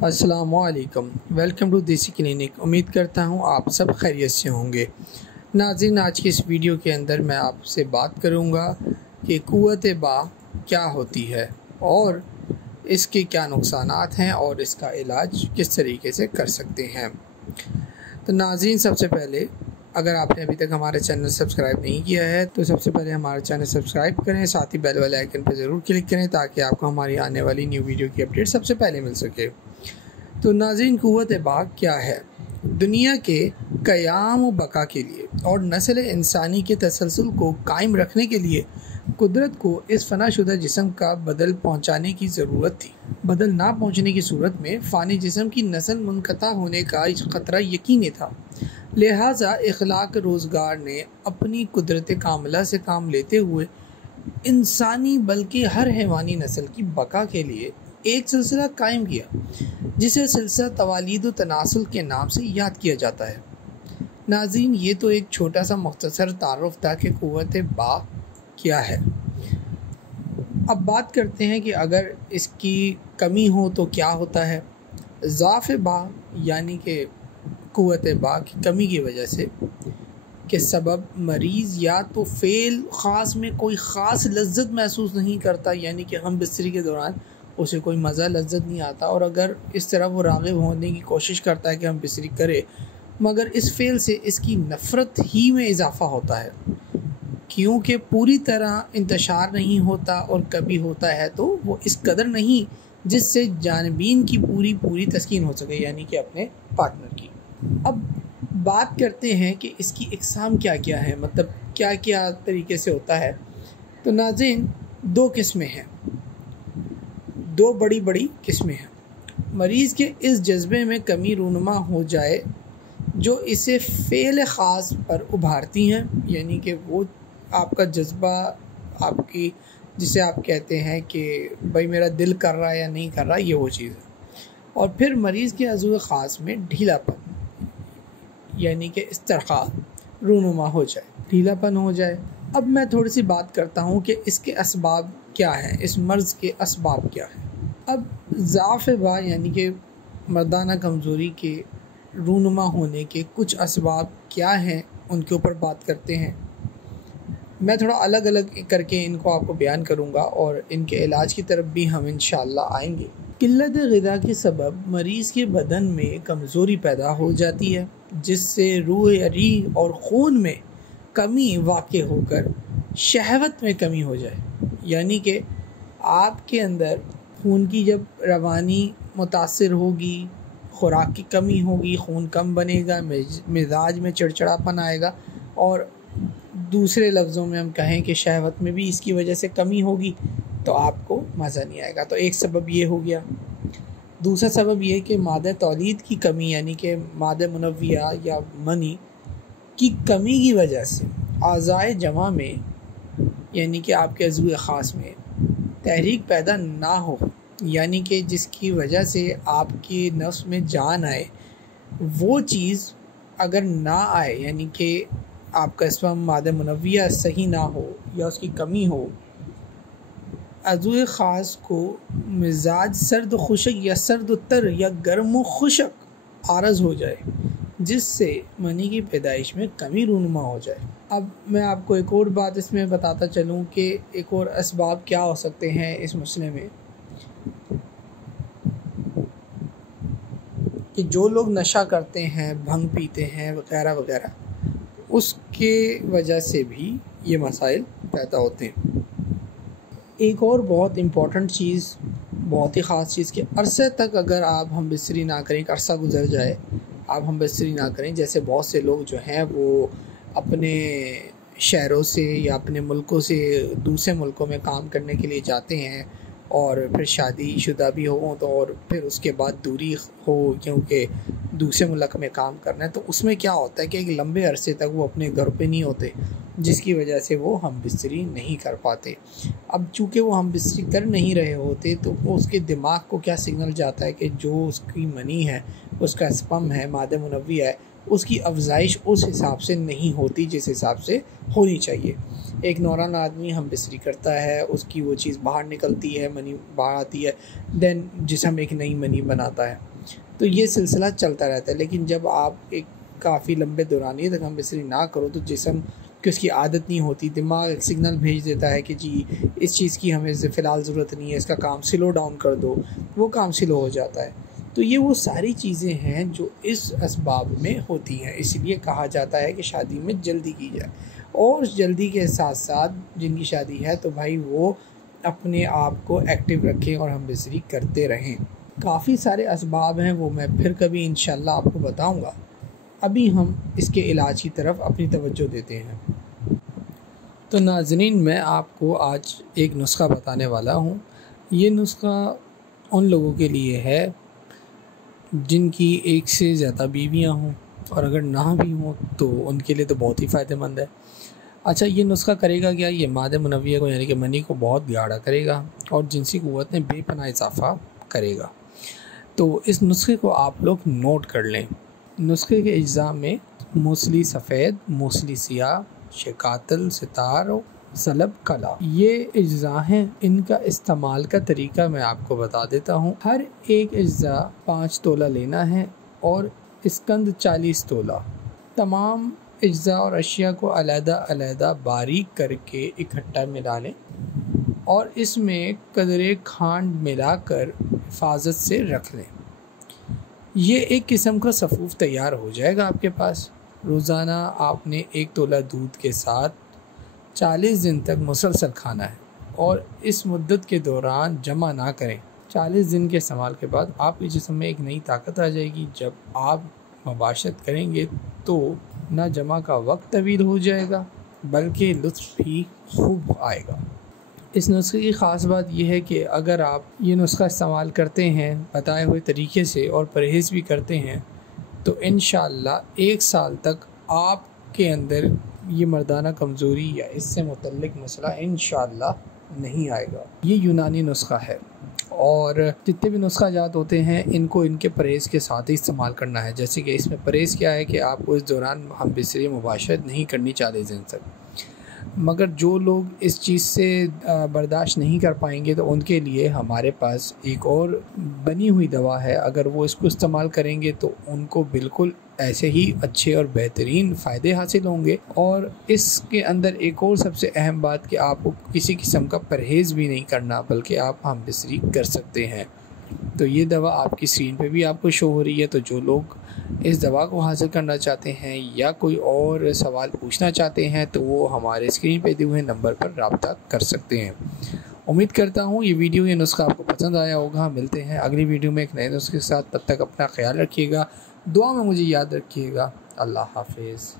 अस्सलामुअलैकुम, welcome to देसी clinic. उम्मीद करता हूँ आप सब खैरियत से होंगे। नाज़रीन, आज की इस वीडियो के अंदर मैं आपसे बात करूँगा कि क़ुव्वत बा क्या होती है और इसके क्या नुकसानात हैं और इसका इलाज किस तरीके से कर सकते हैं। तो नाज़रीन, सबसे पहले अगर आपने अभी तक हमारे चैनल सब्सक्राइब नहीं किया है तो सबसे पहले हमारे चैनल सब्सक्राइब करें, साथ ही बेल वाले आइकन पर ज़रूर क्लिक करें ताकि आपको हमारी आने वाली न्यू वीडियो की अपडेट सबसे पहले मिल सके। तो नाज़रीन, क़ुव्वत बा क्या है? दुनिया के क़याम व बका के लिए और नस्ल इंसानी के तसलसल को कायम रखने के लिए कुदरत को इस फनाशुदा जिस्म का बदल पहुँचाने की ज़रूरत थी। बदल ना पहुँचने की सूरत में फ़ानी जिस्म की नस्ल मुनक़ता होने का ख़तरा यकीनी था। लिहाजा इखलाक रोज़गार ने अपनी कुदरत कामिला से काम लेते हुए इंसानी बल्कि हर हैवानी नस्ल की बका के लिए एक सिलसिला कायम किया, जिसे सिलसिला तवालीद व तनासुल के नाम से याद किया जाता है। नाज़रीन, ये तो एक छोटा सा मुख्तसर तारुफ था कि क़ुव्वत बा क्या है। अब बात करते हैं कि अगर इसकी कमी हो तो क्या होता है। ज़ाफ़ बा यानी कि क़ुव्वत बा की कमी की वजह से के सबब मरीज़ या तो फ़ेल ख़ास में कोई ख़ास लज्जत महसूस नहीं करता, यानी कि हम बिस्तरी के दौरान उसे कोई मज़ा लज्जत नहीं आता, और अगर इस तरह वो राग़िब होने की कोशिश करता है कि हम बिस्तरी करें, मगर इस फ़ेल से इसकी नफ़रत ही में इजाफ़ा होता है, क्योंकि पूरी तरह इंतशार नहीं होता, और कभी होता है तो वो इस कदर नहीं जिससे जानबीन की पूरी तस्कीन हो सके, यानी कि अपने पार्टनर की। अब बात करते हैं कि इसकी इक़साम क्या क्या है, मतलब क्या क्या तरीके से होता है। तो नाज़रीन, दो किस्में हैं, दो बड़ी किस्में हैं। मरीज़ के इस जज्बे में कमी रूनुमा हो जाए जो इसे फ़ेल ख़ास पर उभारती हैं, यानी कि वो आपका जज्बा, आपकी जिसे आप कहते हैं कि भाई मेरा दिल कर रहा है या नहीं कर रहा, ये वो चीज़ है। और फिर मरीज़ के अज़ू ख़ास में ढीलापन, यानी कि इस तरह रूनुमा हो जाए, ढीलापन हो जाए। अब मैं थोड़ी सी बात करता हूँ कि इसके असबाब क्या हैं, इस मर्ज़ के असबाब क्या हैं। अब ज़ाफ़ बा यानी कि मर्दाना कमज़ोरी के रूनुमा होने के कुछ असबाब क्या हैं, उनके ऊपर बात करते हैं। मैं थोड़ा अलग अलग करके इनको आपको बयान करूँगा और इनके इलाज की तरफ भी हम इंशाअल्लाह आएंगे। किल्लत ग़िज़ा के सबब मरीज़ के बदन में कमज़ोरी पैदा हो जाती है, जिससे रूह रीह और खून में कमी वाक़ होकर शहवत में कमी हो जाए, यानी कि आपके अंदर खून की जब रवानी मुतासिर होगी, खुराक की कमी होगी, खून कम बनेगा, मिजाज में चिड़चिड़ापन आएगा, और दूसरे लफ्ज़ों में हम कहें कि शहवत में भी इसकी वजह से कमी होगी, तो आपको मज़ा नहीं आएगा। तो एक सबब ये हो गया। दूसरा सबब ये कि मादा तौलीद की कमी, यानी कि मादा मुनव्विया या मनी की कमी की वजह से आज़ाए जमा में, यानी कि आपके अज़ू ख़ास में तहरीक पैदा ना हो, यानी कि जिसकी वजह से आपके नफ्स में जान आए, वो चीज़ अगर ना आए, यानी कि आपका स्पर्म मादा मुनव्विया सही ना हो या उसकी कमी हो, अज़ू ख़ास को मिजाज सर्द खुशक या सर्द तर या गर्म खुशक आरज़ हो जाए, जिससे मनी की पैदाइश में कमी रूनुमा हो जाए। अब मैं आपको एक और बात इसमें बताता चलूँ कि एक और असबाब क्या हो सकते हैं इस मसले में, कि जो लोग नशा करते हैं, भंग पीते हैं वगैरह वगैरह, उसके वजह से भी ये मसाइल पैदा होते हैं। एक और बहुत इम्पॉर्टेंट चीज़, बहुत ही ख़ास चीज़, कि अरसे तक अगर आप हम बिस्तरी ना करें, एक अरसा गुजर जाए आप हम बिस्तरी ना करें, जैसे बहुत से लोग जो हैं वो अपने शहरों से या अपने मुल्कों से दूसरे मुल्कों में काम करने के लिए जाते हैं, और फिर शादीशुदा भी हो तो, और फिर उसके बाद दूरी हो क्योंकि दूसरे मुल्क में काम करना है, तो उसमें क्या होता है कि एक लंबे अरसे तक वो अपने घर पे नहीं होते, जिसकी वजह से वो हम बिस्तरी नहीं कर पाते। अब चूँकि वो हम बिस्तरी कर नहीं रहे होते, तो वो उसके दिमाग को क्या सिग्नल जाता है कि जो उसकी मनी है, उसका स्पर्म है, मादा मुनव्विया है, उसकी अफजाइश उस हिसाब से नहीं होती जिस हिसाब से होनी चाहिए। एक नौरान आदमी हम बिस्तरी करता है, उसकी वो चीज़ बाहर निकलती है, मनी बाहर आती है, देन जिस्म एक नई मनी बनाता है। तो ये सिलसिला चलता रहता है। लेकिन जब आप एक काफ़ी लंबे दौरानिए तक हम मिसरी ना करो तो जिस्म की उसकी आदत नहीं होती, दिमाग एक सिग्नल भेज देता है कि जी इस चीज़ की हमें फ़िलहाल ज़रूरत नहीं है, इसका काम स्लो डाउन कर दो, वो काम स्लो हो जाता है। तो ये वो सारी चीज़ें हैं जो इस असबाब में होती हैं। इसलिए कहा जाता है कि शादी में जल्दी की जाए, और जल्दी के साथ साथ जिनकी शादी है तो भाई वो अपने आप को एक्टिव रखें और हम मिसरी करते रहें। काफ़ी सारे असबाब हैं, वो मैं फिर कभी इंशाल्लाह आपको बताऊंगा। अभी हम इसके इलाज की तरफ अपनी तवज्जो देते हैं। तो नाज़रीन, मैं आपको आज एक नुस्खा बताने वाला हूँ। ये नुस्खा उन लोगों के लिए है जिनकी एक से ज़्यादा बीवियाँ हों, और अगर ना भी हों तो उनके लिए तो बहुत ही फ़ायदेमंद है। अच्छा, ये नुस्खा करेगा क्या? ये मादे मुनव्विया को यानी कि मनी को बहुत गाढ़ा करेगा और जिनसी क़ुव्वत में बेपनाह इजाफ़ा करेगा। तो इस नुस्खे को आप लोग नोट कर लें। नुस्खे के अज्जा में मूसली सफ़ेद, मूसली सियाह, शिकातल, सितार, सलब, कला, ये अज्जा हैं। इनका इस्तेमाल का तरीका मैं आपको बता देता हूँ। हर एक अज्जा 5 तोला लेना है और इसकंद 40 तोला। तमाम अज्जा और अशिया को अलहदा बारीक करके इकट्ठा मिला लें और इसमें कदरे खांड मिलाकर हिफाजत से रख लें। ये एक किस्म का सफ़ूफ़ तैयार हो जाएगा आपके पास। रोज़ाना आपने 1 तोला दूध के साथ 40 दिन तक मुसलसल खाना है और इस मुद्दत के दौरान जमा ना करें। 40 दिन के इस्तेमाल के बाद आपके जिस्म में एक नई ताकत आ जाएगी। जब आप मुबाशरत करेंगे तो ना जमा का वक्त तवील हो जाएगा बल्कि लुत्फ़ भी खूब आएगा। इस नुस्खे की ख़ास बात यह है कि अगर आप ये नुस्खा इस्तेमाल करते हैं बताए हुए तरीके से और परहेज़ भी करते हैं तो इंशाअल्लाह 1 साल तक आपके अंदर ये मर्दाना कमज़ोरी या इससे मुतल्लिक मसला इंशाअल्लाह नहीं आएगा। ये यूनानी नुस्खा है और जितने भी नुस्खा जात होते हैं इनको इनके परहेज़ के साथ ही इस्तेमाल करना है। जैसे कि इसमें परहेज़ क्या है कि आपको इस दौरान हम बिसरी मुबाशरत नहीं करनी 40 दिन तक। मगर जो लोग इस चीज़ से बर्दाश्त नहीं कर पाएंगे तो उनके लिए हमारे पास एक और बनी हुई दवा है। अगर वो इसको इस्तेमाल करेंगे तो उनको बिल्कुल ऐसे ही अच्छे और बेहतरीन फ़ायदे हासिल होंगे। और इसके अंदर एक और सबसे अहम बात कि आपको किसी किस्म का परहेज़ भी नहीं करना बल्कि आप हम बिसरी कर सकते हैं। तो ये दवा आपकी स्क्रीन पे भी आपको शो हो रही है। तो जो लोग इस दवा को हासिल करना चाहते हैं या कोई और सवाल पूछना चाहते हैं तो वो हमारे स्क्रीन पे दिए हुए नंबर पर रब्ता कर सकते हैं। उम्मीद करता हूँ ये वीडियो, ये नुस्खा आपको पसंद आया होगा। मिलते हैं अगली वीडियो में एक नए नुस्खे के साथ। तब तक अपना ख्याल रखिएगा, दुआ में मुझे याद रखिएगा। अल्लाह हाफिज़।